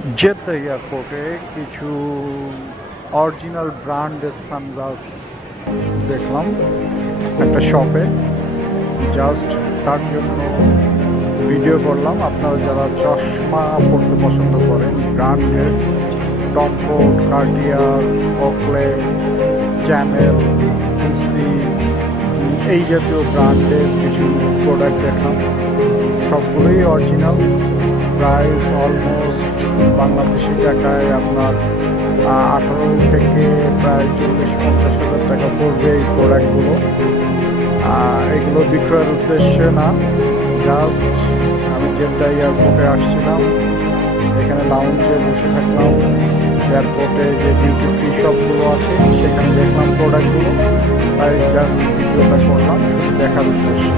Jeddah এয়ারপোর্টে কিছু original ব্র্যান্ডের সানগ্লাস দেখলাম একটা শপে। জাস্ট তার জন্য ভিডিও করলাম। আপনারা যারা চশমা পড়তে পছন্দ করেন, ব্র্যান্ডের Tom Ford, Cartier, ওকলে, channel, Gucci এই জাতীয় ব্র্যান্ডের কিছু প্রোডাক্ট দেখলাম। সবগুলোই অরিজিনাল। প্রাইস অলমোস্ট বাংলাদেশি টাকায় আপনার 18 থেকে প্রায় 40-50 হাজার টাকা পড়বে এই প্রোডাক্টগুলো। এগুলো বিক্রয়ের উদ্দেশ্যে না, জাস্ট আমি জেদ্দা এয়ারপোর্টে আসছিলাম, এখানে লাউঞ্জে বসে থাকলাম। এয়ারপোর্টে যে ডিউটি ফ্রি শপগুলো আছে সেখানে দেখলাম প্রোডাক্টগুলো, তাই জাস্ট ভিডিওটা করলাম শুধু দেখার উদ্দেশ্যে।